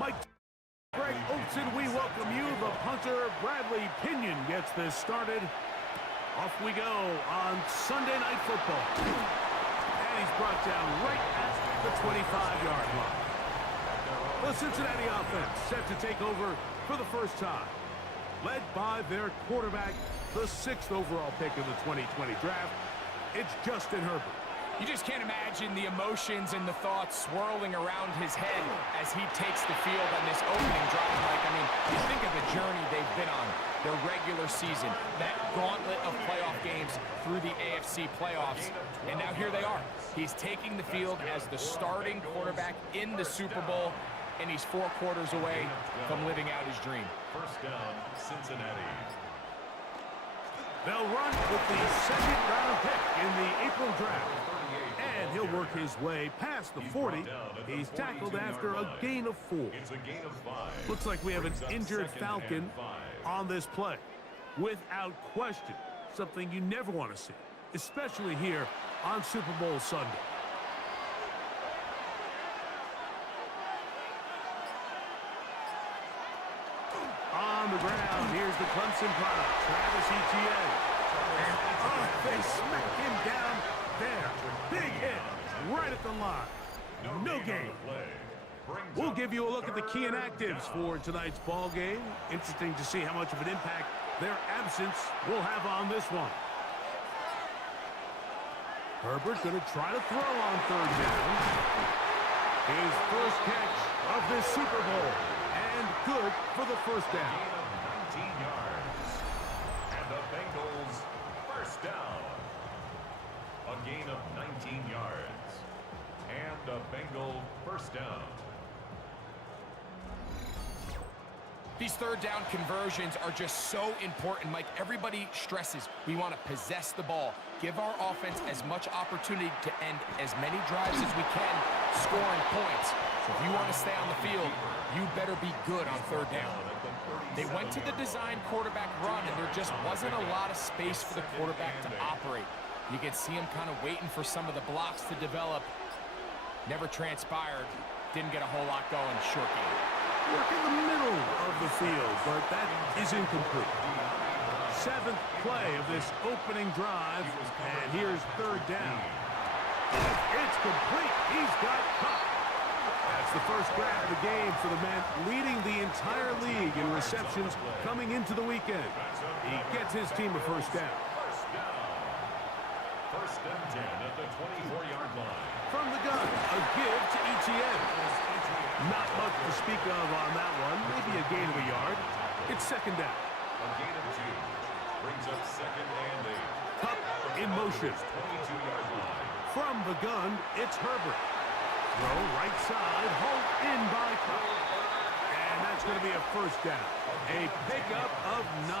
Mike Greg Oatson, we welcome you. The punter, Bradley Pinion, gets this started. Off we go on Sunday Night Football. And he's brought down right at the 25-yard line. The Cincinnati offense set to take over for the first time. Led by their quarterback, the 6th overall pick in the 2020 draft, it's Justin Herbert. You just can't imagine the emotions and the thoughts swirling around his head as he takes the field on this opening drive. Like, I mean, you think of the journey they've been on, their regular season, that gauntlet of playoff games through the AFC playoffs, and now here they are. He's taking the field as the starting quarterback in the Super Bowl, and he's 4 quarters away from living out his dream. First down, Cincinnati. They'll run with the 2nd-round pick in the April draft. And he'll work his way past the 40. He's tackled after a gain of 4. It's a gain of 5. Looks like we have an injured Falcon on this play. Without question, something you never want to see, especially here on Super Bowl Sunday. On the ground, here's the Clemson product, Travis Etienne. And they smack him down there. Big hit right at the line. No gain. We'll give you a look at the key inactives for tonight's ball game. Interesting to see how much of an impact their absence will have on this one. Herbert going to try to throw on 3rd down. His first catch of this Super Bowl. And good for the first down. Gain of 19 yards. And the Bengals first down. A gain of 19 yards. And a Bengal first down. These 3rd down conversions are just so important, Mike. Everybody stresses we want to possess the ball, give our offense as much opportunity to end as many drives as we can, scoring points. So if you want to stay on the field, you better be good on 3rd down. They went to the design quarterback run, and there just wasn't a lot of space for the quarterback to operate. You can see him kind of waiting for some of the blocks to develop. Never transpired. Didn't get a whole lot going. Short game. Work in the middle of the field, but that is incomplete. 7th play of this opening drive, and here's 3rd down. It's complete. He's got caught. That's the first grab of the game for the man leading the entire league in receptions coming into the weekend. He gets his team a first down. First First and 10 at the 24-yard line. From the gun, a give to ETN. Not much to speak of on that one. Maybe a gain of a yard. It's second down. A gain of 2. Brings up second and 8. Cup in motion. 22-yard line. From the gun, it's Herbert. Throw right side, hauled in by Cup. And that's going to be a first down. A pickup of 9.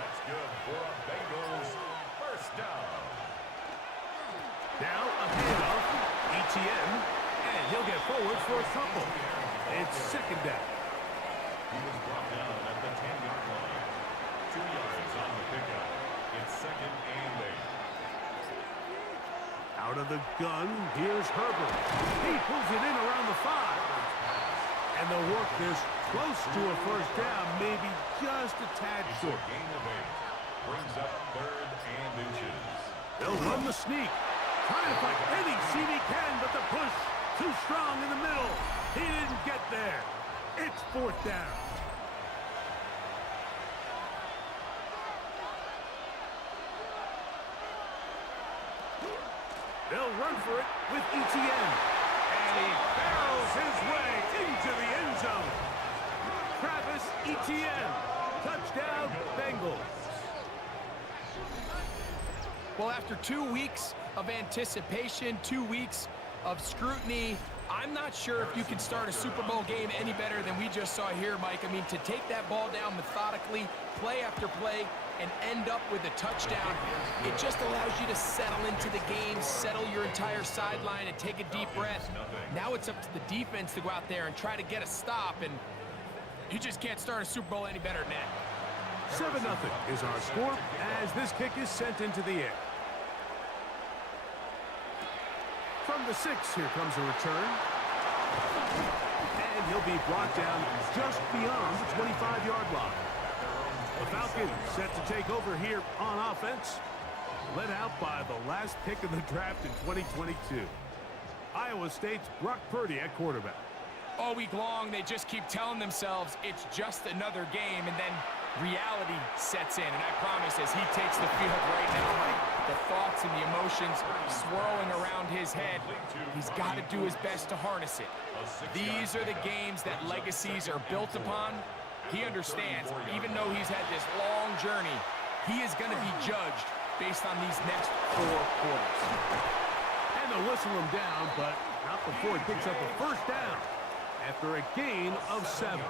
That's good for a Bengals first down. Now a handoff, ETN, and he'll get forward for a couple. It's second down. He was brought down at the 10-yard line. 2 yards on the pickup. It's second and 8. Out of the gun, here's Herbert. He pulls it in around the 5. And they'll work this close to a first down, maybe just a tad short. Gain of 8. Brings up third and inches. They'll run the sneak. Trying to find any seam he can, but the push too strong in the middle. He didn't get there. It's fourth down. They'll run for it with ETN. And he barrels his way into the end zone. Travis Etienne. Touchdown, Bengals. Well, after 2 weeks of anticipation, 2 weeks of scrutiny, I'm not sure if you can start a Super Bowl game any better than we just saw here, Mike. I mean, to take that ball down methodically, play after play, and end up with a touchdown, it just allows you to settle into the game, settle your entire sideline, and take a deep breath. Now it's up to the defense to go out there and try to get a stop, and you just can't start a Super Bowl any better than that. 7-0 is our score as this kick is sent into the air. From the 6, here comes a return. And he'll be brought down just beyond the 25-yard line. The Falcons set to take over here on offense, led out by the last pick of the draft in 2022. Iowa State's Brock Purdy at quarterback. All week long, they just keep telling themselves it's just another game, and then reality sets in. And I promise, as he takes the field right now, Mike, the thoughts and the emotions swirling around his head, he's got to do his best to harness it. These are the games that legacies are built upon. He understands, even though he's had this long journey, he is going to be judged based on these next 4 quarters. And they'll whistle him down, but not before he picks up a first down after a gain of 7. And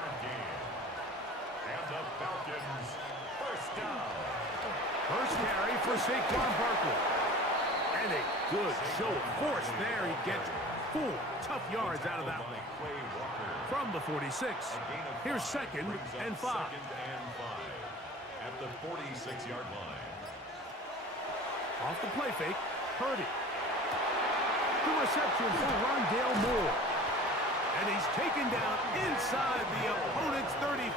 the Falcons first down. First carry for Saquon Barkley. And a good show of force there. He gets 4 tough yards out of that one. From the 46, here's second and 5. Second and 5 at the 46-yard line. Off the play fake, Purdy. The reception for Rondale Moore. And he's taken down inside the opponent's 35.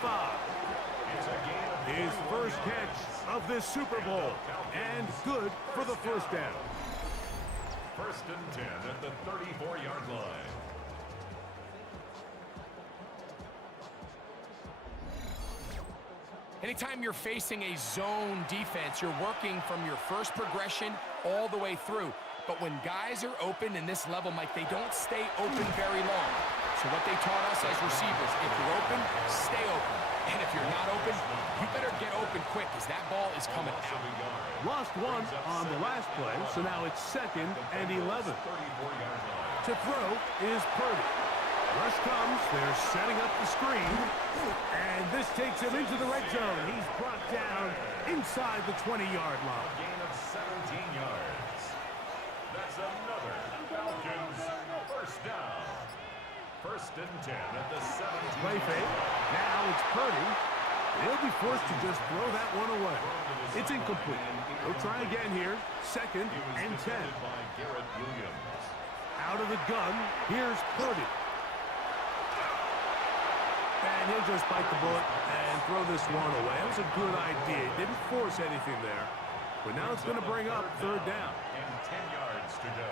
His first catch of this Super Bowl. And good for the first down. First and 10 at the 34-yard line. Anytime you're facing a zone defense, you're working from your first progression all the way through. But when guys are open in this level, Mike, they don't stay open very long. So what they taught us as receivers, if you're open, stay open. And if you're not open, you better get open quick because that ball is coming out. Lost 1 on the last play, so now it's second and 11. To throw is Purdy. Rush comes, they're setting up the screen, and this takes him into the red zone. He's brought down inside the 20-yard line. A gain of 17 yards. That's another Falcons first down. First and 10 at the 17. Play fake. Now it's Purdy. He'll be forced to just throw that one away. It's incomplete. He'll try again here. Second and 10. By Garrett Williams. Out of the gun, here's Purdy. And he'll just bite the bullet and throw this one away. That was a good idea. He didn't force anything there. But now it's going to bring up third down. And 10 yards to go.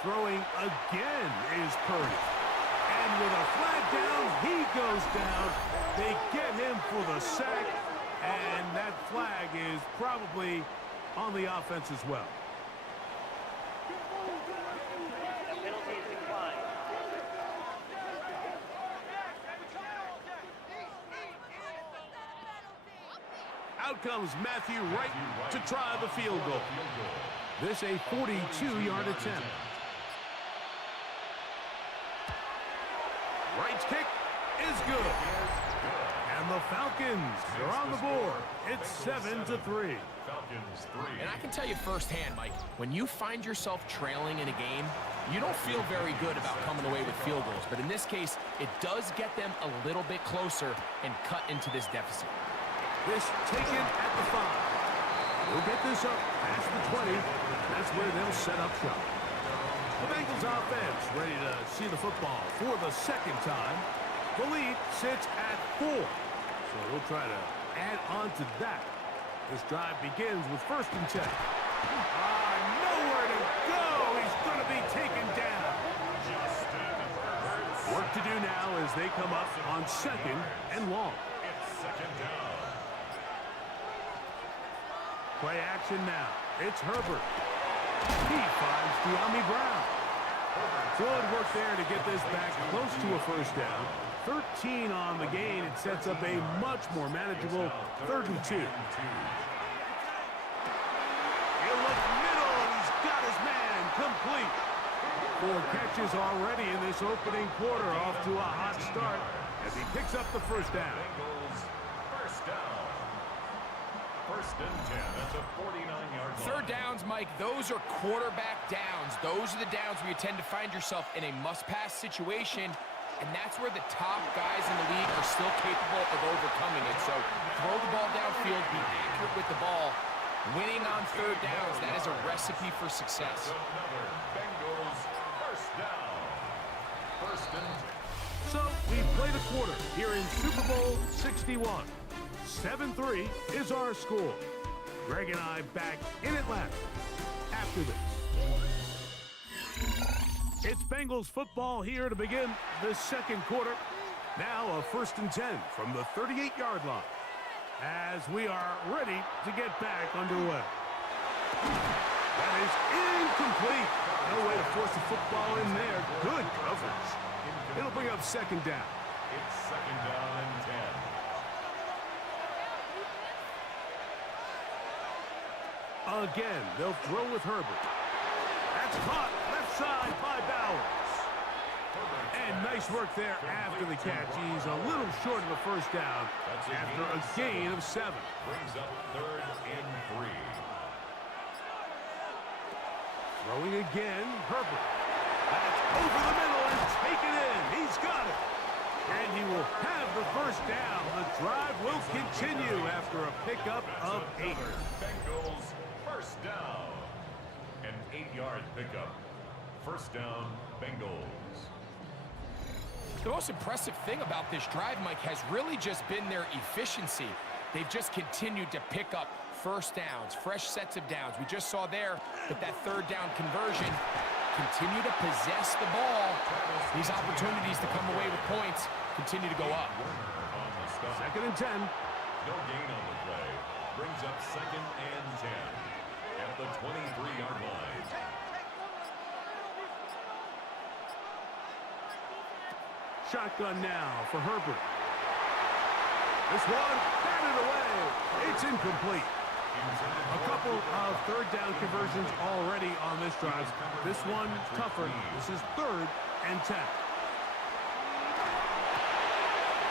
Throwing again is Purdy. And with a flag down, he goes down. They get him for the sack. And that flag is probably on the offense as well. Penalty is declined. Out comes Matthew Wright to try the field goal. This a 42-yard attempt. Wright's kick is good. And the Falcons are on the board. It's 7-3. Falcons 3. And I can tell you firsthand, Mike, when you find yourself trailing in a game, you don't feel very good about coming away with field goals. But in this case, it does get them a little bit closer and cut into this deficit. This taken at the 5. We'll get this up past the 20. That's where they'll set up shop. The Bengals offense ready to see the football for the second time. The lead sits at 4. So we'll try to add on to that. This drive begins with 1st and 10. Nowhere to go. He's going to be taken down. Work to do now as they come up on 2nd and long. It's 2nd down. Play action now. It's Herbert. He finds De'Ami Brown. Good work there to get this back close to a 1st down. 13 on the gain. It sets up a much more manageable 3rd and 2. He'll look middle, and he's got his man complete. 4 catches already in this opening quarter, off to a hot start as he picks up the 1st down. Bengals 1st down. 1st and 10 at the 49-yard line. 3rd downs, Mike, those are quarterback downs. Those are the downs where you tend to find yourself in a must-pass situation, and that's where the top guys in the league are still capable of overcoming it. So throw the ball downfield, be accurate with the ball. Winning on 3rd downs, that is a recipe for success. Another Bengals 1st down. 1st and 10. So we played a quarter here in Super Bowl 61. 7-3 is our score. Greg and I back in Atlanta after this. It's Bengals football here to begin the 2nd quarter. Now a 1st and 10 from the 38-yard line as we are ready to get back underway. That is incomplete. No way to force the football in there. Good coverage. It'll bring up 2nd down. It's 2nd down and 10. Again, they'll throw with Herbert. That's caught left side by Bowers. And nice work there after the catch. He's a little short of the 1st down after a gain of 7. Brings up 3rd and 3. Throwing again, Herbert. That's over the middle and taken in. He's got it. And he will have the 1st down. The drive will continue after a pickup of 8. Bengals 1st down. An 8-yard pickup. 1st down, Bengals. The most impressive thing about this drive, Mike, has really just been their efficiency. They've just continued to pick up 1st downs, fresh sets of downs. We just saw there that 3rd down conversion. Continue to possess the ball. These opportunities to come away with points continue to go up. 2nd and 10. No gain on the play. Brings up 2nd and 10 at the 23-yard line. Shotgun now for Herbert. This one batted away. It's incomplete. A couple of 3rd down conversions already on this drive. This one tougher. This is 3rd and 10.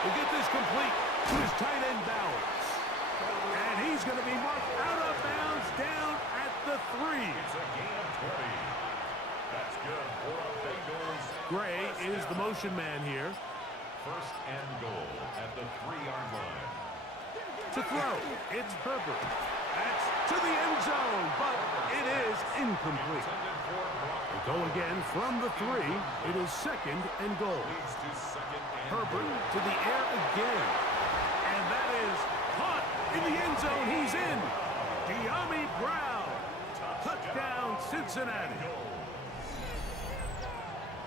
We'll get this complete to his tight end Bowers. And he's going to be marked out of bounds down at the 3. It's a gain of 20. That's good for the Bengals. Gray is the motion man here. 1st and goal at the 3-yard line. To throw, it's Herbert. That's to the end zone, but it is incomplete. We go again from the 3. It is 2nd and goal. Leads to 2nd and Herbert goal. to the air again. And that is caught in the end zone. He's in. De'Ami Brown. Touchdown, Cincinnati.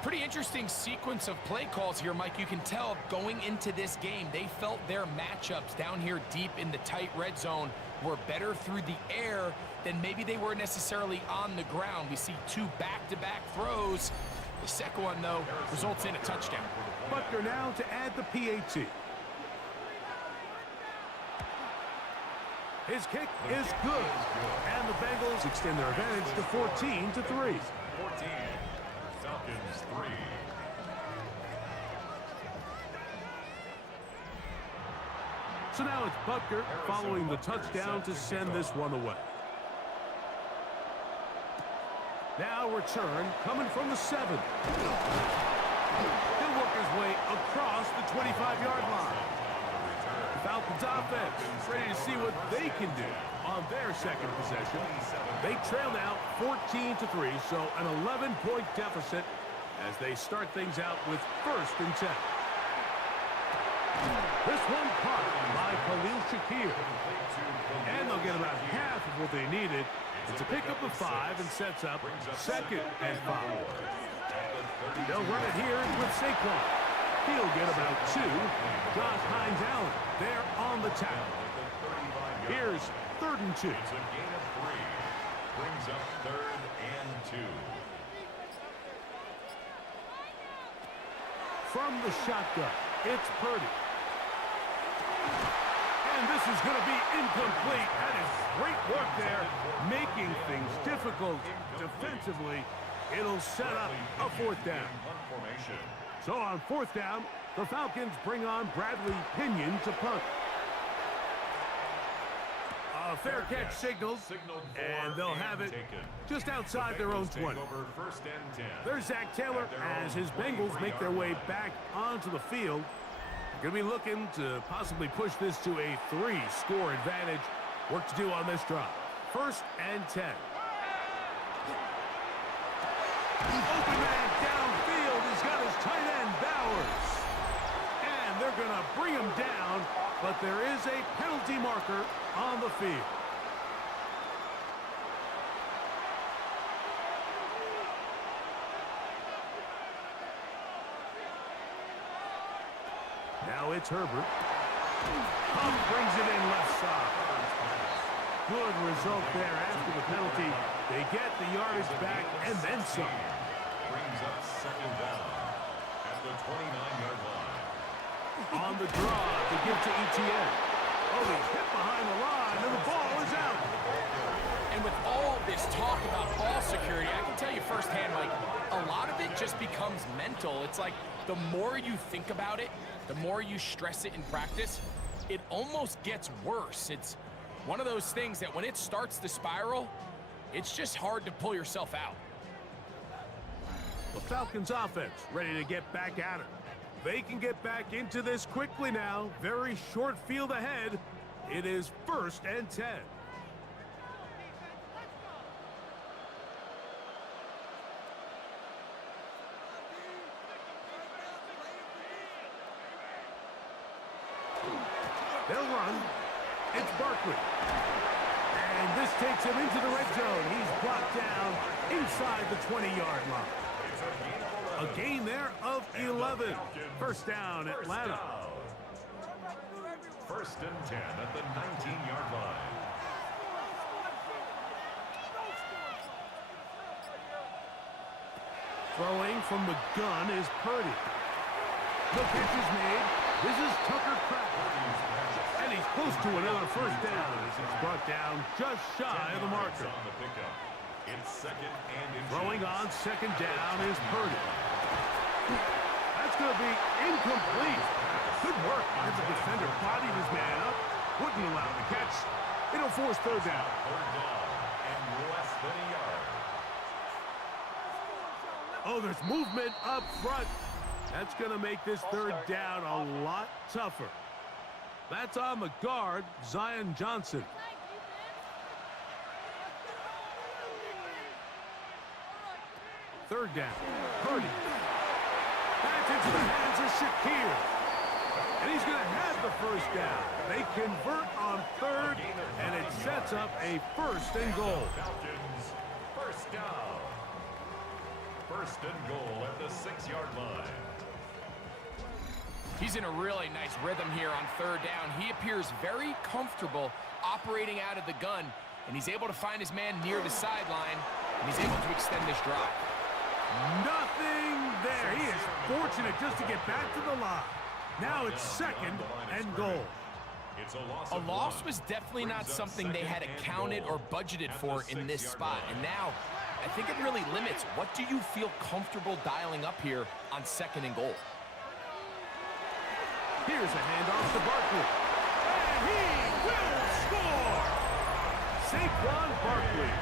Pretty interesting sequence of play calls here, Mike. You can tell going into this game, they felt their matchups down here deep in the tight red zone were better through the air than maybe they were necessarily on the ground. We see 2 back-to-back throws. The second one, though, results in a touchdown. Butker now to add the PAT. His kick is good. And the Bengals extend their advantage to 14-3. 14. Falcons 3. So now it's Butker following the touchdown to send this one away. Now return coming from the 7. He'll work his way across the 25-yard line. Falcons offense ready to see what they can do on their second possession. They trail now 14-3, so an 11-point deficit as they start things out with 1st and 10. This one caught by Khalil Shakir. And they'll get about half of what they needed. It's a pickup of 5 and sets up 2nd and 5. They'll run it here with Saquon. He'll get about 2. Josh Hines-Allen there on the tackle. Here's 3rd and 2. It's a gain of 3. Brings up 3rd and 2. From the shotgun, it's Purdy. And this is going to be incomplete. That is great work there, making things difficult defensively. It'll set up a 4th down. So on 4th down, the Falcons bring on Bradley Pinion to punt. A fair catch signaled, and they'll have it just outside their own 20. There's Zach Taylor as his Bengals make their way back onto the field. Going to be looking to possibly push this to a 3-score advantage. Work to do on this drive. 1st and 10. Open man downfield. He's got his tight end, Bowers. And they're going to bring him down, but there is a penalty marker on the field. Now it's Herbert. Hunt brings it in left side. Good result there after the penalty. They get the yardage back and then some. Brings up 2nd down at the 29-yard line. On the draw to give to ETN. Oh, he's hit behind the line, and the ball is out. And with all this talk about ball security, I can tell you firsthand, Mike, a lot of it just becomes mental. It's like the more you think about it, the more you stress it in practice, it almost gets worse. It's one of those things that when it starts to spiral, it's just hard to pull yourself out. The Falcons offense ready to get back at it. They can get back into this quickly now. Very short field ahead. It is 1st and 10. They'll run. It's Barkley. And this takes him into the red zone. He's brought down inside the 20-yard line. A gain there of 11. 1st down, Atlanta. 1st and 10 at the 19-yard line. Throwing from the gun is Purdy. The pitch is made. This is Tucker Kraft. And he's close to another 1st down as it's brought down just shy of the marker. It's 2nd and Throwing on 2nd down is Purdy. That's going to be incomplete. Good work as the defender bodied his man up. Wouldn't allow the catch. It'll force 3rd down. 3rd down and less than a yard. Oh, there's movement up front. That's going to make this 3rd down a lot tougher. That's on the guard, Zion Johnson. Third down. Purdy. That's into the hands of Shakir. And he's going to have the 1st down. They convert on 3rd, and it sets up a 1st and goal. Falcons, 1st down. 1st and goal at the 6-yard line. He's in a really nice rhythm here on third down. He appears very comfortable operating out of the gun, and he's able to find his man near the sideline, and he's able to extend this drive. Nothing there. He is fortunate just to get back to the line. Now it's second and goal. A loss was definitely not something they had accounted or budgeted for in this spot, and now I think it really limits what do you feel comfortable dialing up here on second and goal. Here's a handoff to Barkley. And he will score! Saquon Barkley.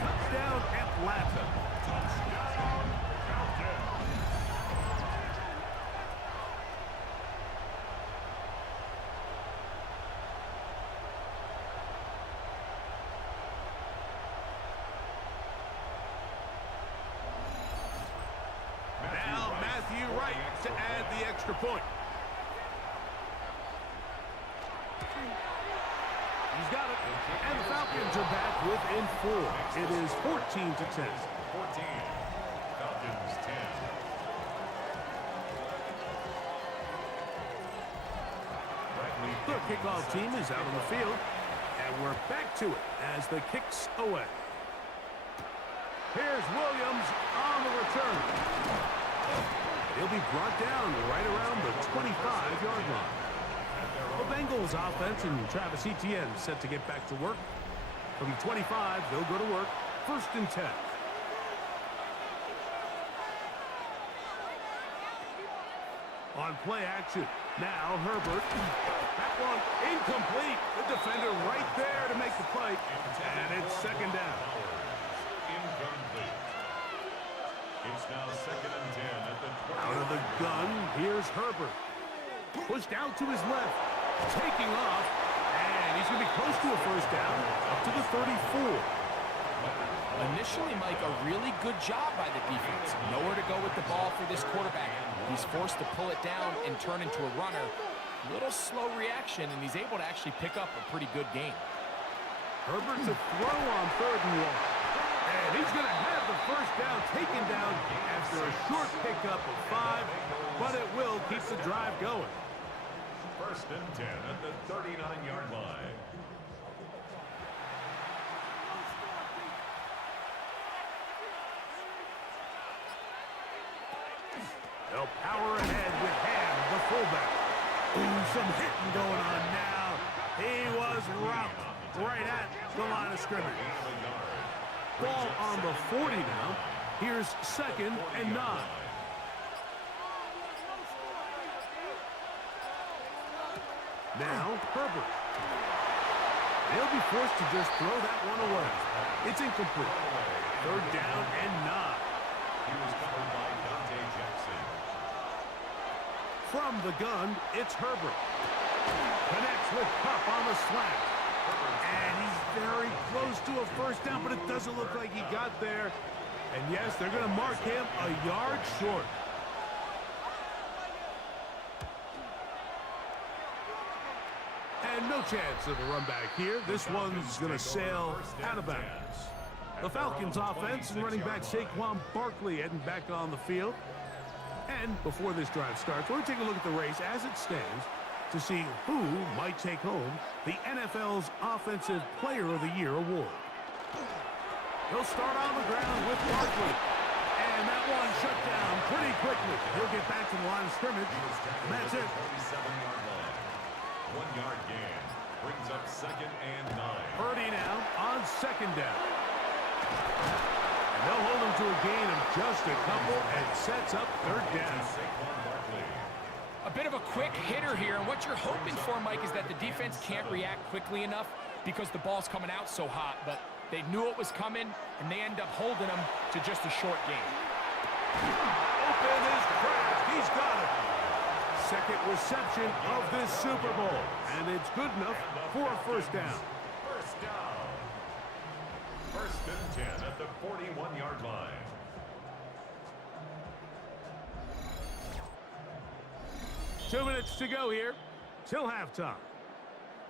Touchdown, Atlanta. Touchdown, Falcons. Now Matthew Wright to add the extra point. He's got it. And the Falcons are back within 4. It is 14-10. 14. Falcons 10. The kickoff team is out on the field. And we're back to it as the kick's away. Here's Williams on the return. He'll be brought down right around the 25-yard line. The Bengals offense and Travis Etienne set to get back to work. From 25, they'll go to work. 1st and 10. On play action. Now Herbert. That one incomplete. The defender right there to make the play. And it's second down. Incomplete. It's now 2nd and 10 at the 20. Out of the gun, here's Herbert. Pushed out to his left. Taking off. And he's going to be close to a first down. Up to the 34. Initially, Mike, a really good job by the defense. Nowhere to go with the ball for this quarterback. He's forced to pull it down and turn into a runner. Little slow reaction, and he's able to actually pick up a pretty good game. Herbert to throw on 3rd and 1. And he's going to have the first down taken down after a short pickup of 5, but it will keep the drive going. 1st and 10 at the 39-yard line. They'll power ahead with Ham, the fullback. Ooh, some hitting going on now. He was rocked right at the line of scrimmage. Ball on the 40 now. Here's 2nd and 9. Now Herbert. They'll be forced to just throw that one away. It's incomplete. 3rd down and 9. He was covered by Dante Jackson. From the gun, it's Herbert. Connects with Kupp on the slant. And he's very close to a first down, but it doesn't look like he got there. And yes, they're going to mark him a yard short. And no chance of a run back here. This one's going to sail out of bounds. The Falcons offense and running back Saquon Barkley heading back on the field. And before this drive starts, we're going to take a look at the race as it stands to see who might take home the NFL's Offensive Player of the Year award. He'll start on the ground with Barkley. And that one shut down pretty quickly. He'll get back to the line of scrimmage. And that's it. 37-yard line. 1-yard gain. Brings up 2nd and 9. Purdy now on 2nd down. And they'll hold him to a gain of just a couple and sets up 3rd down. Saquon Barkley. A bit of a quick hitter here, and what you're hoping for, Mike, is that the defense can't react quickly enough because the ball's coming out so hot, but they knew it was coming, and they end up holding them to just a short game. Open is cracked. He's got it. 2nd reception of this Super Bowl, and it's good enough for a first down. First down. 1st and 10 at the 41-yard line. Two minutes to go here till halftime.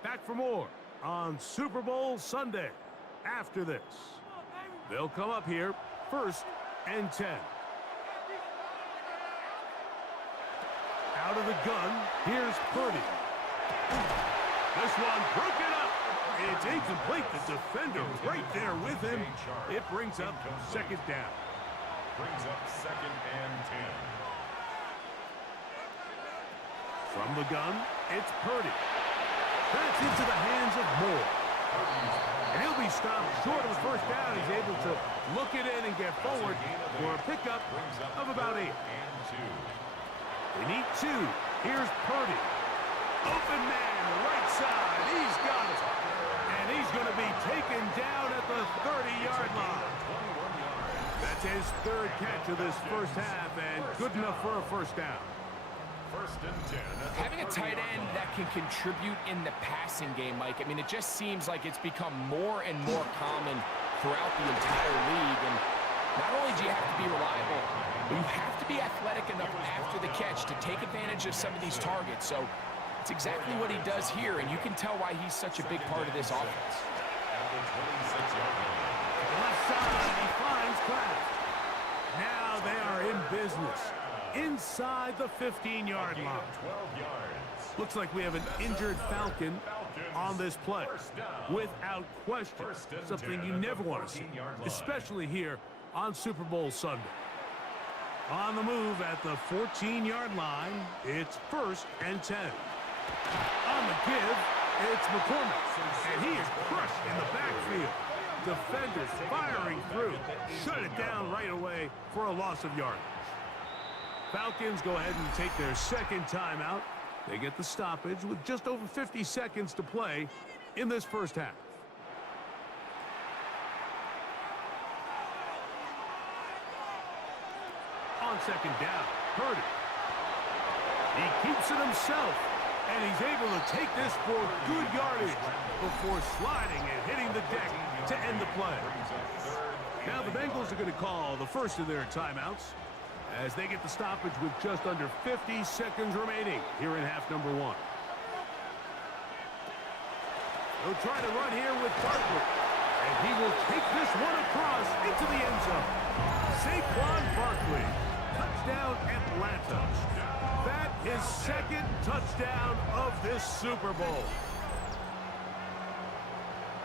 Back for more on Super Bowl Sunday. After this, they'll come up here 1st and 10. Out of the the gun. Here's Purdy. This one broken up. It's incomplete. The defender right there with him. It brings up second down. Brings up 2nd and 10. From the gun, it's Purdy. That's into the hands of Moore. And he'll be stopped short of the first down. He's able to look it in and get forward for a pickup of about 8. They need 2. Here's Purdy. Open man, right side. He's got it. And he's going to be taken down at the 30-yard line. That's his 3rd catch of this first half, and good enough for a first down. 1st and 10. Having a tight end that can contribute in the passing game, Mike, I mean, it just seems like it's become more and more common throughout the entire league. And not only do you have to be reliable, but you have to be athletic enough after the catch to take advantage of some of these targets. So it's exactly what he does here, and you can tell why he's such a big part of this offense. Left side, he finds Kraft. Now they are in business. Inside the 15-yard line. 12 yards. Looks like we have an injured Falcon on this play. Without question, something you never want to see, especially here on Super Bowl Sunday. On the move at the 14-yard line, it's 1st and 10. On the give, it's McCormick, and he is crushed in the backfield. Defenders firing through, shut it down right away for a loss of yardage. Falcons go ahead and take their 2nd timeout. They get the stoppage with just over 50 seconds to play in this first half. On 2nd down, Purdy. He keeps it himself, and he's able to take this for good yardage before sliding and hitting the deck to end the play. Now the Bengals are going to call the first of their timeouts as they get the stoppage with just under 50 seconds remaining here in half number 1. They'll try to run here with Barkley, and he will take this one across into the end zone. Saquon Barkley, touchdown Atlanta. That is 2nd touchdown of this Super Bowl.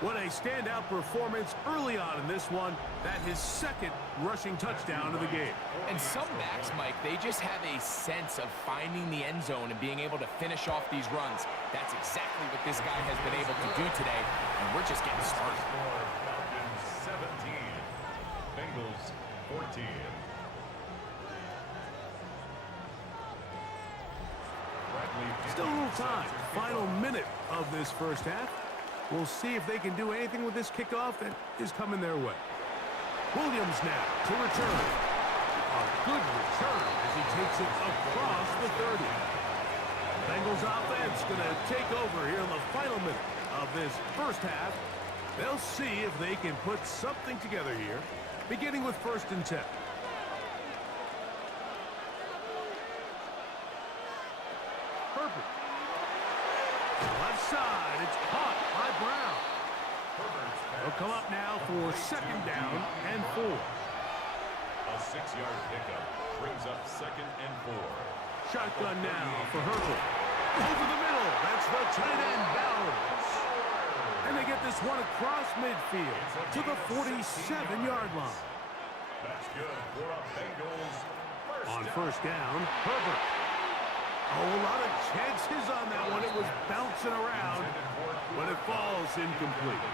What a standout performance early on in this one. That his 2nd rushing touchdown of the game. And some backs, Mike, they just have a sense of finding the end zone and being able to finish off these runs. That's exactly what this guy has been able to do today, and we're just getting started. Falcons 17, Bengals 14. Still a little time. Final minute of this first half. We'll see if they can do anything with this kickoff that is coming their way. Williams now to return. A good return as he takes it across the 30. Bengals offense going to take over here in the final minute of this first half. They'll see if they can put something together here, beginning with 1st and 10. Herbert. Left side, it's caught by Brown. They'll come up now for 2nd down and 4. A 6-yard pickup brings up 2nd and 4. Shotgun now for Herbert. Over the middle, that's the tight end Bowers. And they get this one across midfield to the 47-yard line. That's good for a Bengals On 1st down, Herbert. Oh, a lot of chances on that one. It was bouncing around, but it falls incomplete.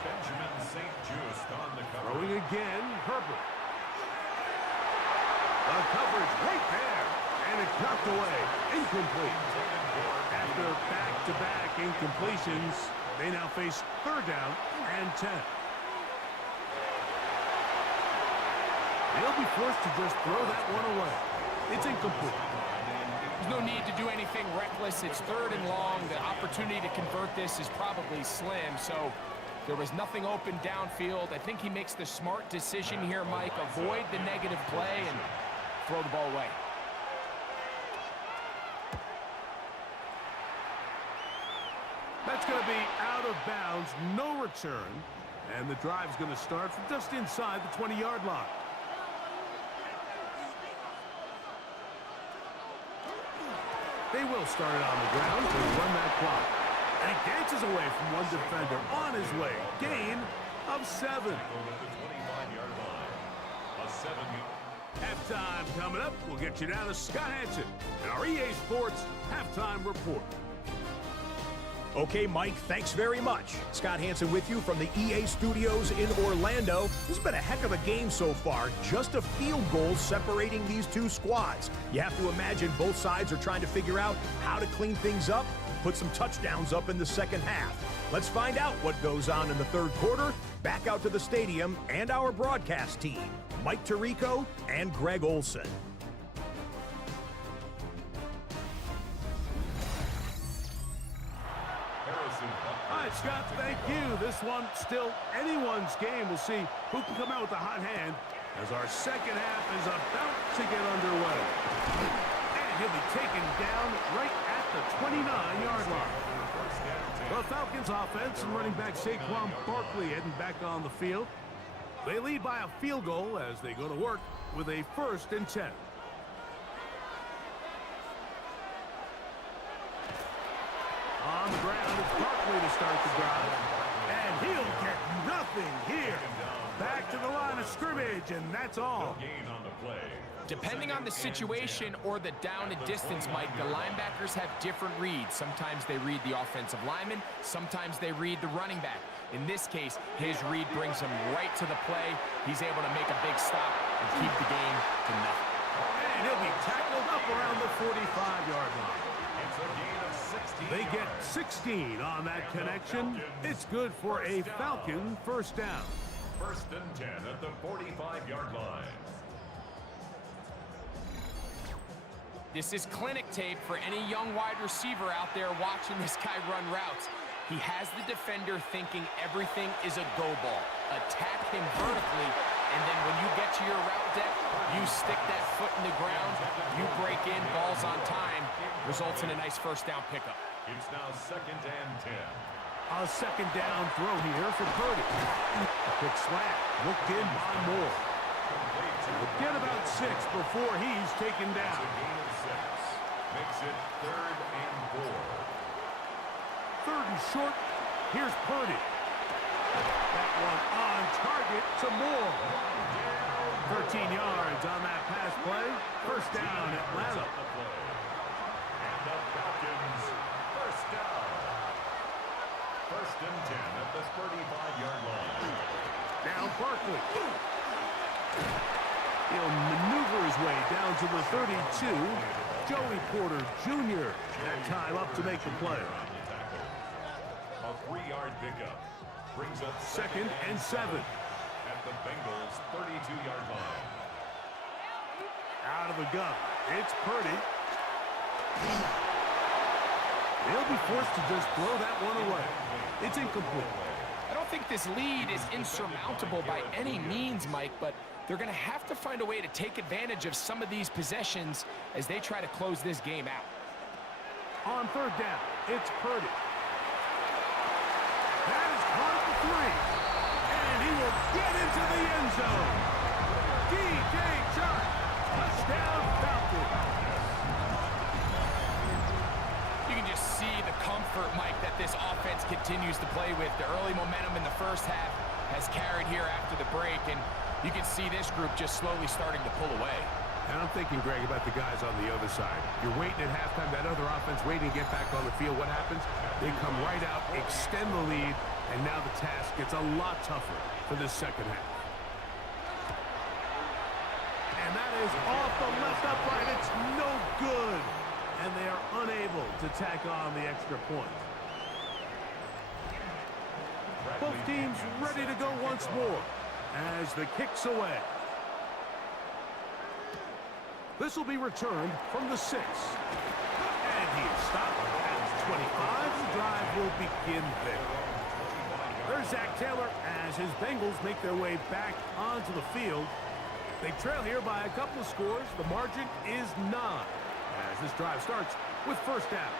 Benjamin St. Just on the cover. Throwing again, Herbert. The coverage right there, and it's knocked away. Incomplete. After back-to-back incompletions, they now face 3rd down and 10. They'll be forced to just throw that one away. It's incomplete. There's no need to do anything reckless. It's 3rd and long. The opportunity to convert this is probably slim, so there was nothing open downfield. I think he makes the smart decision here, Mike. Avoid the negative play and throw the ball away. That's going to be out of bounds, no return, and the drive's going to start from just inside the 20-yard line. They will start it on the ground to run that clock. And he dances away from one defender on his way. Gain of 7. Tackled at the 25-yard line. A 7-yard. Halftime coming up. We'll get you down to Scott Hansen in our EA Sports Halftime Report. Okay, Mike, thanks very much. Scott Hansen with you from the EA Studios in Orlando. This has been a heck of a game so far. Just a field goal separating these two squads. You have to imagine both sides are trying to figure out how to clean things up, put some touchdowns up in the second half. Let's find out what goes on in the third quarter. Back out to the stadium and our broadcast team, Mike Tirico and Greg Olson. All right, Scott, thank you. This one still anyone's game. We'll see who can come out with a hot hand as our second half is about to get underway. And he'll be taken down right at the 29-yard line. The Falcons offense and running back Saquon Barkley heading back on the field. They lead by a field goal as they go to work with a 1st and 10. On the ground, it's Barkley to start the drive. And he'll get nothing here. Back to the line of scrimmage, and that's all. Gain on the play. Depending on the situation or the down and distance, Mike, the linebackers have different reads. Sometimes they read the offensive lineman. Sometimes they read the running back. In this case, his read brings him right to the play. He's able to make a big stop and keep the game to nothing. And he'll be tackled up around the 45-yard line. It's a gain of 16 They get yards. 16 on that connection. It's good for a Falcon 1st down. 1st and 10 at the 45-yard line. This is clinic tape for any young wide receiver out there watching this guy run routes. He has the defender thinking everything is a go ball. Attack him vertically, and then when you get to your route depth, you stick that foot in the ground, you break in, balls on time, results in a nice 1st down pickup. It's now 2nd and 10. A 2nd down throw here for Purdy. A quick slant, looked in by Moore. We'll get about 6 before he's taken It's a down. gain of 6. Makes it 3rd and 4. 3rd and short. Here's Purdy. That one on target to Moore. 13 yards on that pass play. 1st down, Atlanta. And the Falcons, 1st down. 1st and 10 at the 35-yard line. Now Barkley. He'll maneuver his way down to the 32. Joey Porter Jr. that time up to make the play. A 3-yard pickup brings up 2nd and 7. at the Bengals' 32-yard line. Out of the gun. It's Purdy. He'll be forced to just blow that one away. It's incomplete. I don't think this lead is insurmountable by any means, Mike, but they're going to have to find a way to take advantage of some of these possessions as they try to close this game out. On 3rd down, it's Purdy. That is caught at the 3. And he will get into the end zone. DJ Chark. Touchdown Falcons. You can just see the comfort, Mike, that this offense continues to play with. The early momentum in the 1st half has carried here after the break, and you can see this group just slowly starting to pull away. And I'm thinking, Greg, about the guys on the other side. You're waiting at halftime, that other offense waiting to get back on the field. What happens? They come right out, extend the lead, and now the task gets a lot tougher for this 2nd half. And that is off the left upright. It's no good. And they are unable to tack on the extra point. Both teams ready to go once more as the kick's away. This will be returned from the 6. And he is stopped at 25. The drive will begin there. There's Zach Taylor as his Bengals make their way back onto the field. They trail here by a couple of scores. The margin is 9 as this drive starts with 1st down.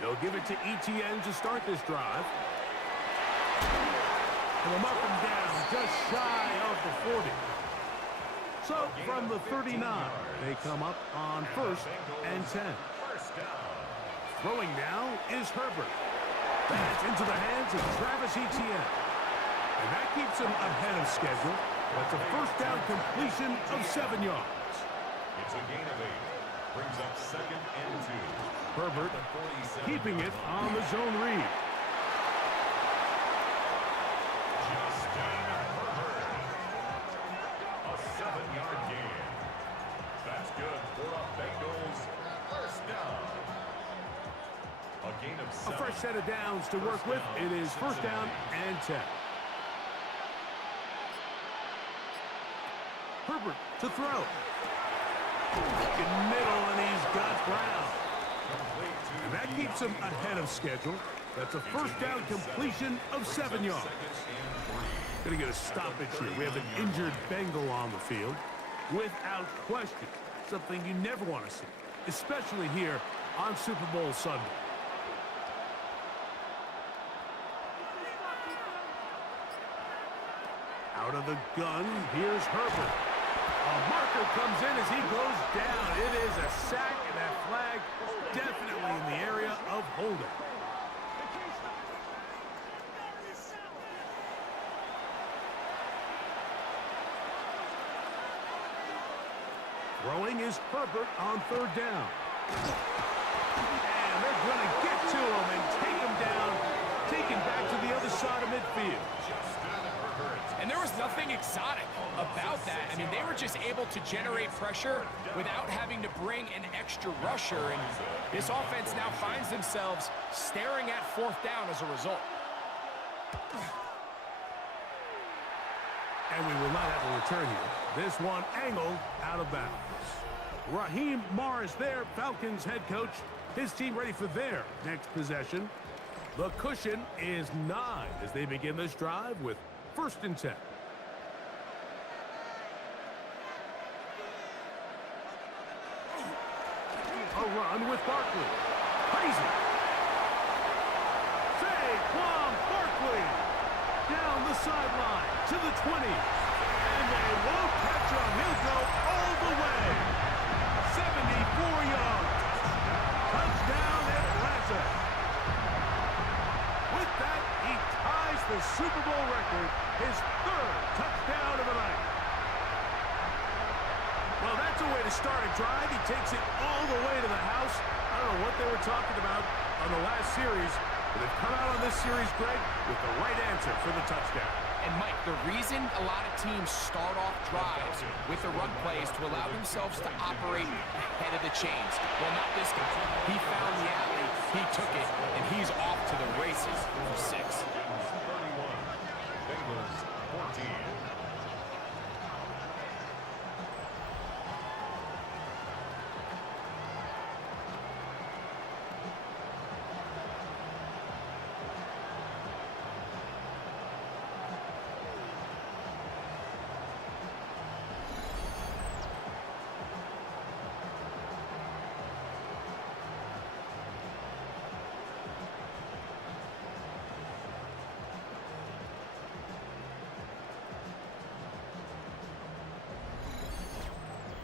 They'll give it to ETN to start this drive. Pull him up and down, just shy of the 40. So from the 39, they come up on 1st and 10. Throwing now is Herbert. That's into the hands of Travis Etienne. And that keeps him ahead of schedule. That's a first down completion of 7 yards. It's a gain of 8. Brings up 2nd and 2. Herbert keeping it on the zone read. Justin Herbert. A 7-yard gain. That's good for a Bengals first down. A gain of 7. A fresh set of downs to work with. It is first down and 10. Herbert to throw. In middle, and he's got Brown. And that keeps him ahead of schedule. That's a first down completion of 7 yards. Gonna get a stoppage here. We have an injured Bengal on the field. Without question. Something you never want to see, especially here on Super Bowl Sunday. Out of the gun, here's Herbert. A marker comes in as he goes down. It is a sack, and that flag definitely in the area of holding. Throwing is Herbert on 3rd down. And they're going to get to him and take him down, take him back to the other side of midfield. And there was nothing exotic about that. I mean, they were just able to generate pressure without having to bring an extra rusher. And this offense now finds themselves staring at 4th down as a result. And we will not have a return here. This one angled out of bounds. Raheem Morris there, Falcons head coach. His team ready for their next possession. The cushion is 9 as they begin this drive with 1st and 10. A run with Barkley. Crazy. Saquon Barkley down the sideline to the 20. And they won't catch him. He'll go all the way. 74 yards. Touchdown Atlanta. With that, he ties the Super Bowl record, his 3rd touchdown of the night. Well, that's a way to start a drive. He takes it all the way to the house. I don't know what they were talking about on the last series, but they've come out on this series, Greg, with the right answer for the touchdown. And, Mike, the reason a lot of teams start off drives with the run plays to allow themselves to operate ahead of the chains. Well, not this guy. He found the alley, he took it, and he's off to the races for 6. 31. Bengals 14.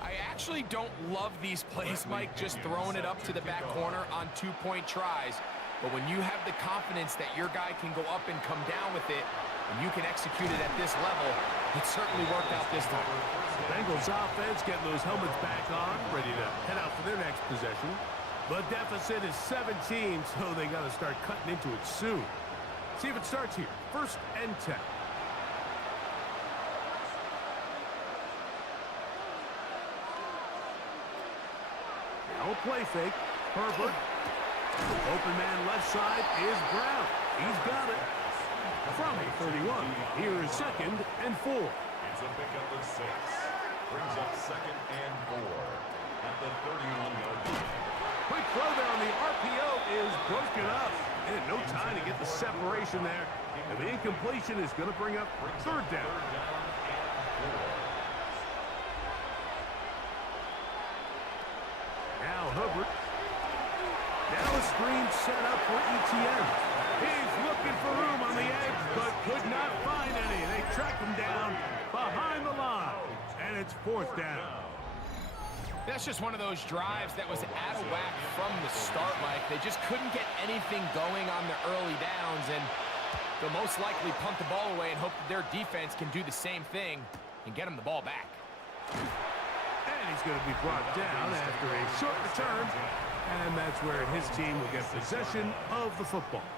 I actually don't love these plays, Mike, just throwing it up to the back corner on 2-point tries. But when you have the confidence that your guy can go up and come down with it, and you can execute it at this level, it certainly worked out this time. Bengals offense getting those helmets back on, ready to head out for their next possession. The deficit is 17, so they got to start cutting into it soon. See if it starts here. 1st and 10. Now a play fake. Herbert. Open man left side is Brown. He's got it. From 31. Here is 2nd and 4. It's a pickup of 6. Brings up 2nd and 4 at the 31-yard line. Quick throw there on the RPO is broken up. And no time to get the separation there. And the incompletion is going to bring up 3rd down. Now Herbert. Now a screen set up for Etienne. He's looking for room on the edge, but could not find any. They track him down behind the line. And It's fourth down. That's just one of those drives that was out of whack from the start, Mike. They just couldn't get anything going on the early downs, and they'll most likely punt the ball away and hope that their defense can do the same thing and get them the ball back. And he's going to be brought down after a short return, and that's where his team will get possession of the football.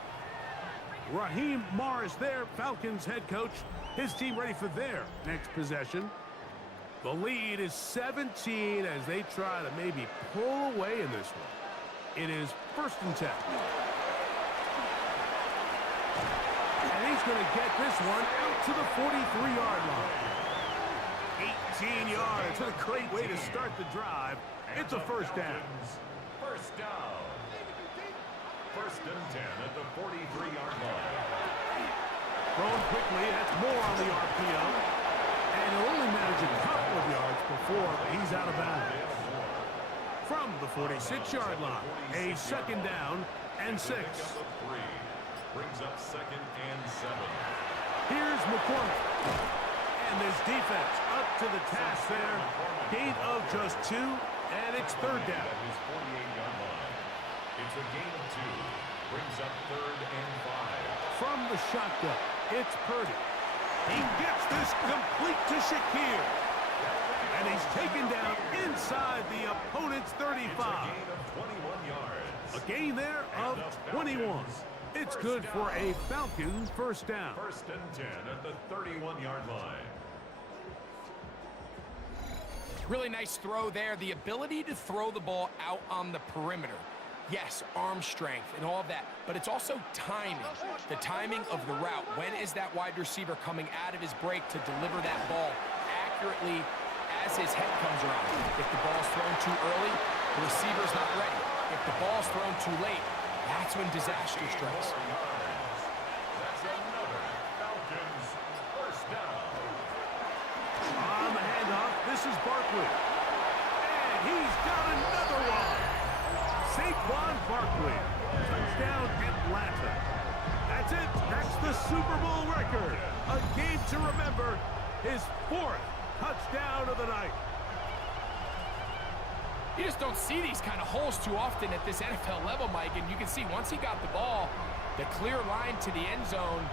Raheem Morris there, Falcons head coach. His team ready for their next possession. The lead is 17 as they try to maybe pull away in this one. It is 1st and 10. And he's going to get this one out to the 43-yard line. 18 yards. What a great way to start the drive. It's a first down. First down. 1st and 10 at the 43-yard line. Throwing quickly. That's more on the RPO. And he'll only manage a couple of yards before he's out of bounds. From the 46-yard line, a 2nd down and 6. Brings up 2nd and 7. Here's McCormick. And this defense up to the task there. Gain of just 2, and it's 3rd down. At his 48-yard line. It's a gain of 2. Brings up 3rd and 5. From the shotgun, it's Purdy. He gets this complete to Shakir. And he's taken down inside the opponent's 35. It's a gain of 21 yards. A gain there of 21. It's good for a Falcons first down. 1st and 10 at the 31-yard line. Really nice throw there. The ability to throw the ball out on the perimeter. Yes, arm strength and all of that, but it's also timing. The timing of the route. When is that wide receiver coming out of his break to deliver that ball accurately as his head comes around? If the ball's thrown too early, the receiver's not ready. If the ball's thrown too late, that's when disaster strikes. That's another Falcons first down. On the handoff, this is Barkley. And he's got another one. Saquon Barkley. Touchdown Atlanta. That's it. That's the Super Bowl record. A game to remember. His 4th touchdown of the night. You just don't see these kind of holes too often at this NFL level, Mike, and you can see once he got the ball, the clear line to the end zone,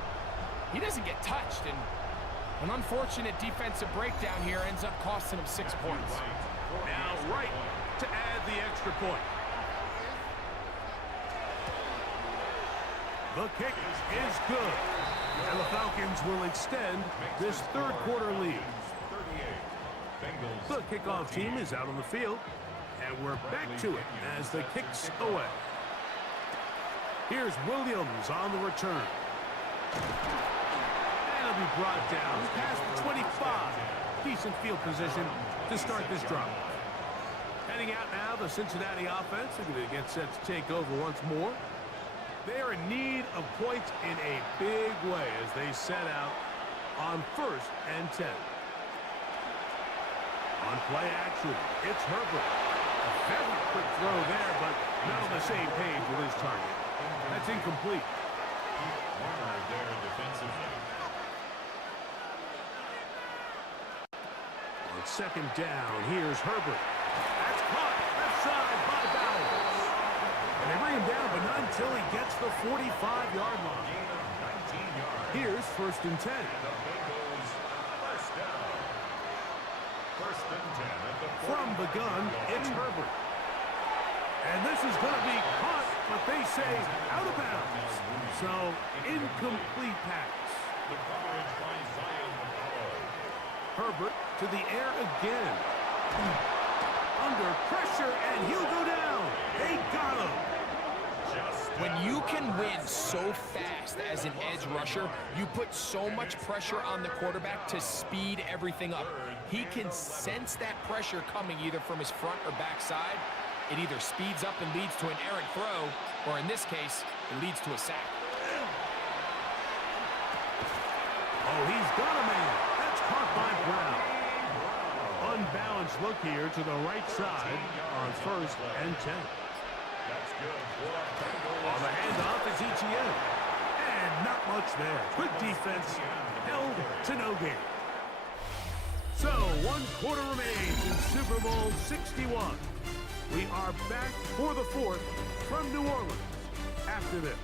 he doesn't get touched, and an unfortunate defensive breakdown here ends up costing him 6 points. Now right to add the extra point. The kick is good, and the Falcons will extend this 3rd quarter lead. 38. The kickoff team is out on the field, and we're back to it as the kick's away. Here's Williams on the return. And he'll be brought down past the 25. Decent field position to start this drive. Heading out now, the Cincinnati offense. They're going to get set to take over once more. They are in need of points in a big way as they set out on 1st and 10. On play action, it's Herbert. A very quick throw there, but not on the same page with his target. That's incomplete. Corner there defensively. On 2nd down, here's Herbert. That's caught left side by Bowers. And they bring him down, but not until he gets the 45-yard line. Gain of 19 yards. Here's 1st and 10. The Bengals first down. 1st and 10 at the 40. From the gun, it's Herbert. And this is going to be caught, but they say out of bounds. So, incomplete pass. The coverage by Zion Howard. Herbert to the air again. Under pressure, and he'll go down. They got him. When you can win so fast as an edge rusher, you put so much pressure on the quarterback to speed everything up. He can sense that pressure coming either from his front or back side. It either speeds up and leads to an errant throw, or in this case, it leads to a sack. Oh, he's got a man. That's caught by Brown. Unbalanced look here to the right side on 1st and 10. That's good for Bengals. On the handoff, it's ETN. And not much there. Good defense. Held to no gain. So, 1 quarter remains in Super Bowl 61. We are back for the 4th from New Orleans after this.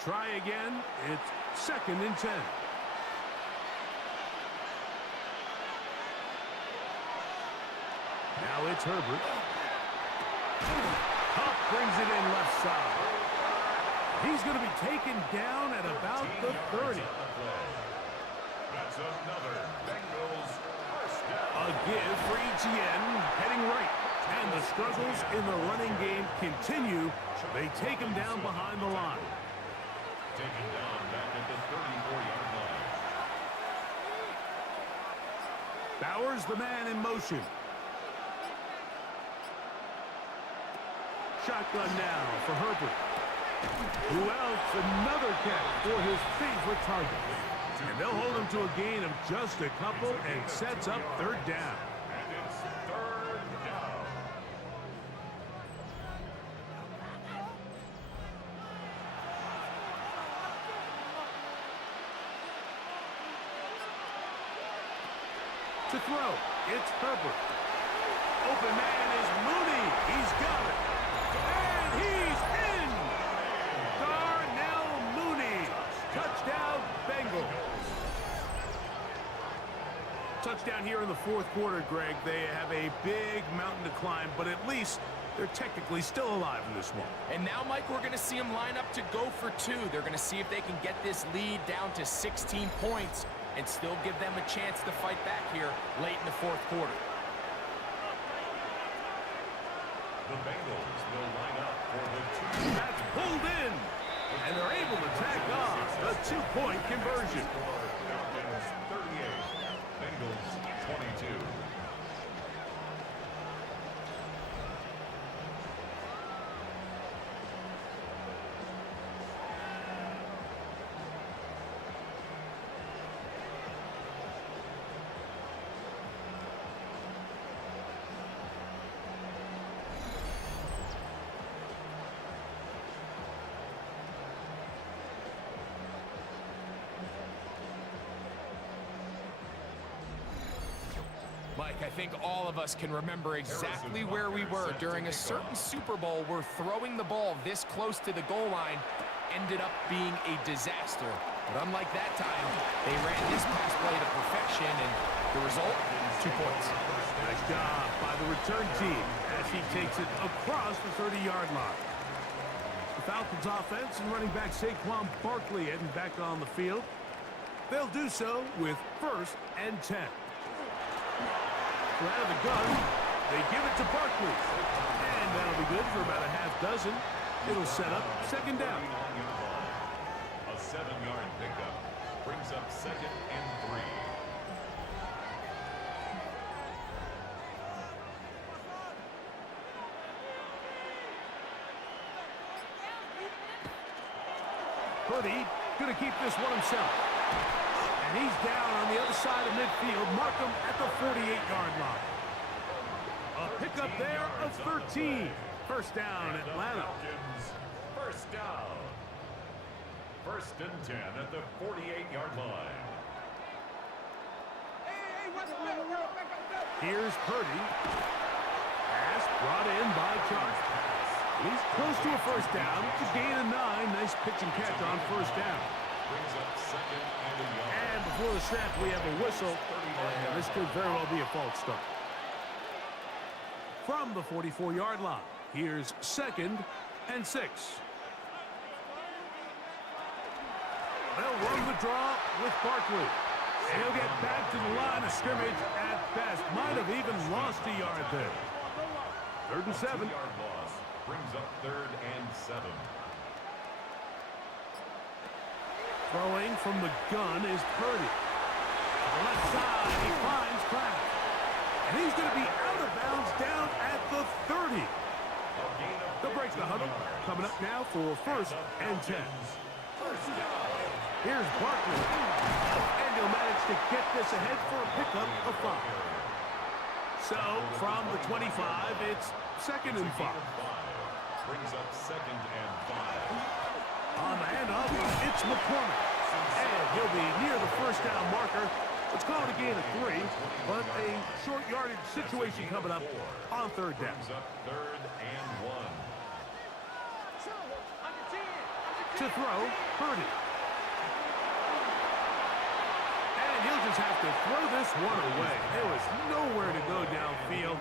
Try again. It's 2nd and 10. Now it's Herbert. Huff brings it in left side. He's going to be taken down at about the 30. That's another Bengals first down. A give for Etienne, heading right. And the struggles in the running game continue. They take him down behind the line. Taken down back at the 34-yard line. Bowers, the man in motion. Shotgun now for Herbert. Who else? Another catch for his favorite target. And they'll hold him to a gain of just a couple and sets up 3rd down. And it's 3rd down. To throw, it's Herbert. Open man is Mooney. He's got it. And he's in! Darnell Mooney. Touchdown, Bengals. Touchdown here in the 4th quarter, Greg. They have a big mountain to climb, but at least they're technically still alive in this one. And now, Mike, we're going to see them line up to go for 2. They're going to see if they can get this lead down to 16 points and still give them a chance to fight back here late in the 4th quarter. The Bengals will line up for the 2. That's pulled in, and they're able to tack off the 2-point conversion. Falcons 38, Bengals 22. Mike, I think all of us can remember exactly where we were during a certain Super Bowl where throwing the ball this close to the goal line ended up being a disaster. But unlike that time, they ran this pass play to perfection, and the result, 2 points. Nice job by the return team as he takes it across the 30-yard line. The Falcons offense and running back Saquon Barkley heading back on the field. They'll do so with 1st and 10. So out of the gun, they give it to Barkley. And that'll be good for about a half dozen. It'll set up 2nd down. A 7-yard pickup brings up 2nd and 3. Purdy going to keep this one himself. And he's down on the other side of midfield. Mark him at the 48-yard line. A pickup there of 13. 1st down, Atlanta. Falcons first down. 1st and 10 at the 48-yard line. Here's Purdy. Pass brought in by Charles. He's close to a 1st down. To gain a 9. Nice pitch and catch on 1st down. Brings up 2nd and a yard. And before the snap, we have a whistle. And this could very well be a false start. From the 44-yard line, here's 2nd and 6. They'll run the draw with Barkley. And he'll get back to the line of scrimmage at best. Might have even lost a yard there. 3rd and 7. 2-yard loss brings up 3rd and 7. Throwing from the gun is Purdy. On the left side, he finds Kraft. And he's going to be out of bounds down at the 30. They'll break the huddle. Coming up now for 1st and 10. Here's Barkley. And he'll manage to get this ahead for a pickup of 5. So, from the 25, it's 2nd and 5. Brings up 2nd and 5. On the handoff, it's McCormick. And he'll be near the first down marker. Let's call it a gain of 3, but a short yardage situation coming up on 3rd down. Brings up 3rd and 1. To throw, Purdy. And he'll just have to throw this one away. There was nowhere to go downfield.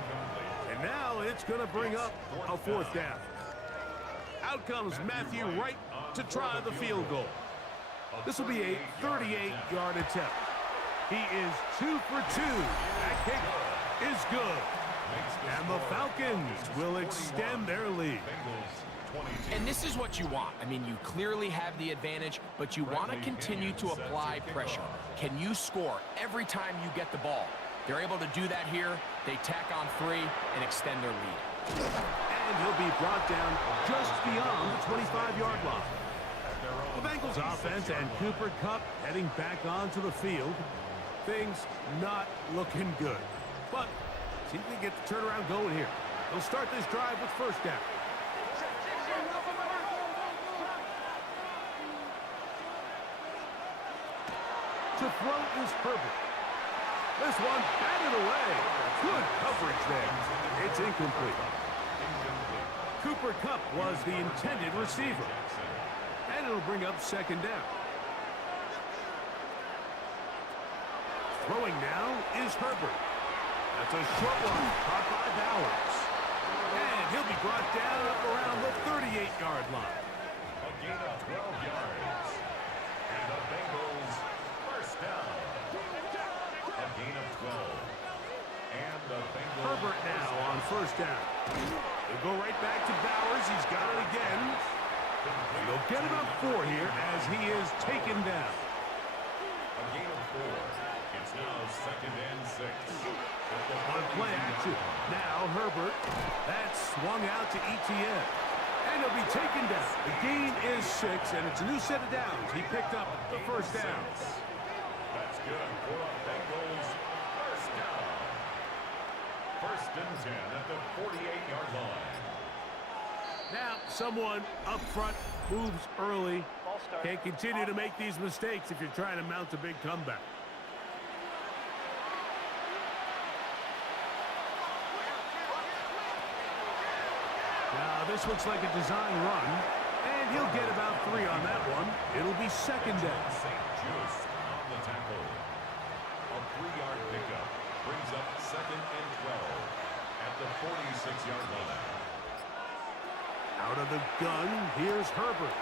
And now it's going to bring up a 4th down. Out comes Matthew Wright to try the field goal. This will be a 38-yard attempt. He is 2 for 2. That kick is good. And the Falcons will extend their lead. And this is what you want. I mean, you clearly have the advantage, but you want to continue to apply pressure. Can you score every time you get the ball? They're able to do that here. They tack on 3 and extend their lead. And he'll be brought down just beyond the 25-yard line. The Bengals offense and Cooper Kupp heading back onto the field. Things not looking good. But see if they get the turnaround going here. They'll start this drive with 1st down. To throw is Herbert. This one batted away. Good coverage there. It's incomplete. Cooper Kupp was the intended receiver. And it'll bring up 2nd down. Throwing now is Herbert. That's a short one caught by Bowers. And he'll be brought down up around the 38-yard line. A gain of 12 yards. And the Bengals 1st down. A gain of 12. And the Bengals... Herbert now on 1st down. They'll go right back to Bowers. He's got it again. And they'll get about 4 here as he is taken down. A gain of 4. It's now 2nd and 6. On play action. Now Herbert. That's swung out to Etienne. And he'll be taken down. The gain is 6, and it's a new set of downs. He picked up the 1st down. That's good for the Bengals. 1st down. 1st and 10 at the 48-yard line. Now, someone up front moves early. Can't continue to make these mistakes if you're trying to mount a big comeback. Now, this looks like a design run, and he'll get about 3 on that one. It'll be 2nd down. St. Just on the tackle. A 3-yard pickup brings up 2nd and 12 at the 46-yard line. Out of the gun, here's Herbert.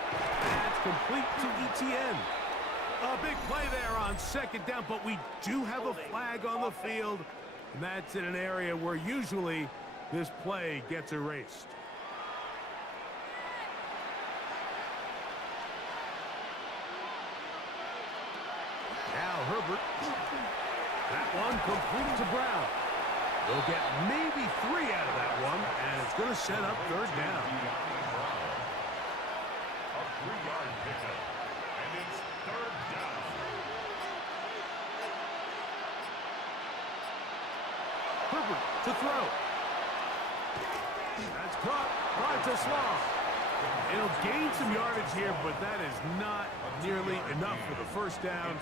That's complete to Etienne. A big play there on 2nd down, but we do have a flag on the field, and that's in an area where usually this play gets erased. Now Herbert. That one complete to Brown. They'll get maybe 3 out of that one, and it's going to set up 3rd down. A 3-yard pickup, and it's 3rd down. Herbert to throw. That's caught by Tesla. It'll gain some yardage here, but that is not nearly enough for the 1st down.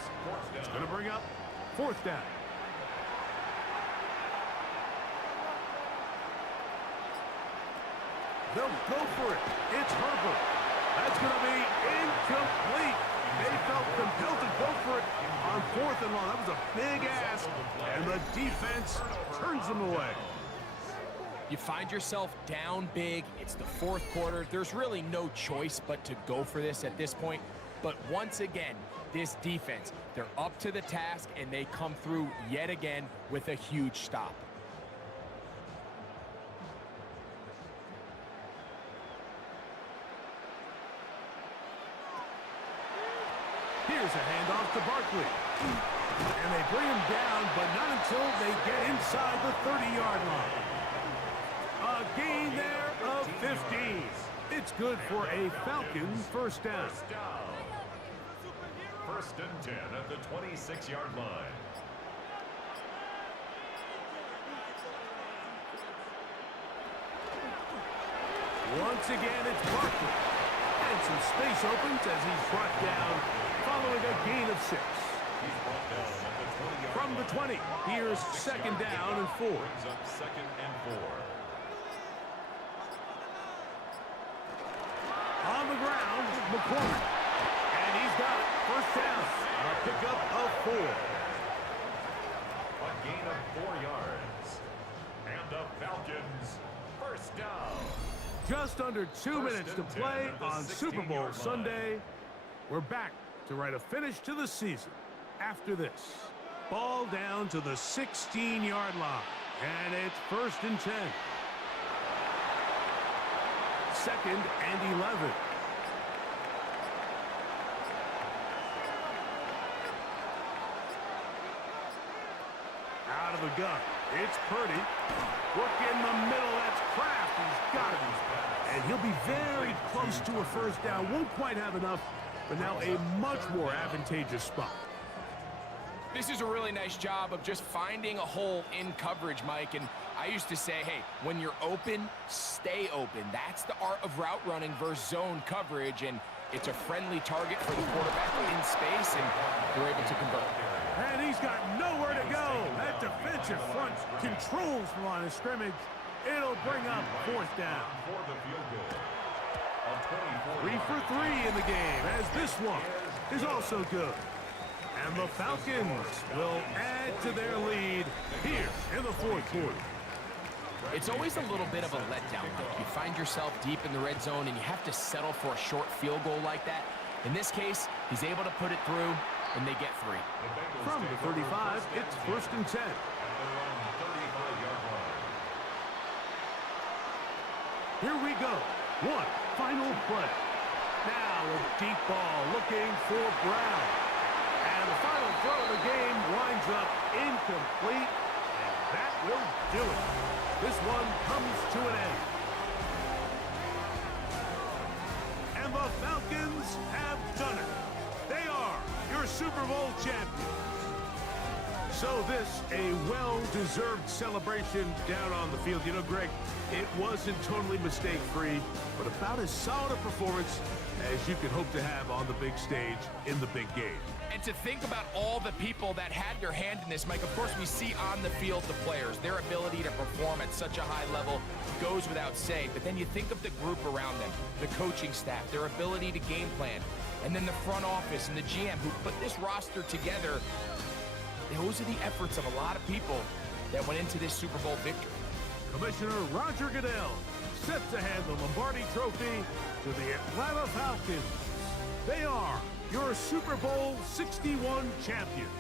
It's going to bring up 4th down. They'll go for it. It's Herbert. That's going to be incomplete. They felt compelled to go for it on 4th and long. That was a big ask, and the defense turns them away. You find yourself down big. It's the 4th quarter. There's really no choice but to go for this at this point. But once again, this defense, they're up to the task, and they come through yet again with a huge stop. Here's a handoff to Barkley. And they bring him down, but not until they get inside the 30-yard line. A gain there of 15. It's good for a Falcons 1st down. First and 10 at the 26-yard line. Once again, it's Barkley. And some space opens as he's brought down following a gain of 6. He's brought down at the 20-yard From the 20, here's second down and 4. Brings up second and 4. On the ground, McCormick. And he's got it. First down. A pickup of 4. A gain of 4 yards. And the Falcons first down. Just under 2 minutes to play on Super Bowl 16-yard Sunday. We're back to write a finish to the season after this. Ball down to the 16-yard line. And it's first and 10. Second and 11. Out of the gun. It's Purdy. Work in the middle. That's Kraft. He's got it. And he'll be very close to a first down. Won't quite have enough, but now a much more advantageous spot. This is a really nice job of just finding a hole in coverage, Mike. And I used to say, hey, when you're open, stay open. That's the art of route running versus zone coverage. And it's a friendly target for the quarterback in space, and they're able to convert. And he's got nowhere to go. That defensive front controls the line of scrimmage. It'll bring up fourth down. For the field goal. A 3 for 3 in the game, as this one is also good. And the Falcons will add to their lead here in the fourth quarter. It's always a little bit of a letdown. Like you find yourself deep in the red zone and you have to settle for a short field goal like that. In this case, he's able to put it through, and they get 3. From the 35, it's first and 10. Here we go. One final play. Now a deep ball looking for Brown. And the final throw of the game winds up incomplete. And that will do it. This one comes to an end. And the Falcons have done it. They are your Super Bowl champions. So this, a well-deserved celebration down on the field. You know, Greg, it wasn't totally mistake-free, but about as solid a performance as you could hope to have on the big stage in the big game. And to think about all the people that had their hand in this, Mike, of course we see on the field the players. Their ability to perform at such a high level goes without saying. But then you think of the group around them, the coaching staff, their ability to game plan, and then the front office and the GM who put this roster together. Those are the efforts of a lot of people that went into this Super Bowl victory. Commissioner Roger Goodell set to hand the Lombardi Trophy to the Atlanta Falcons. They are your Super Bowl 61 champions.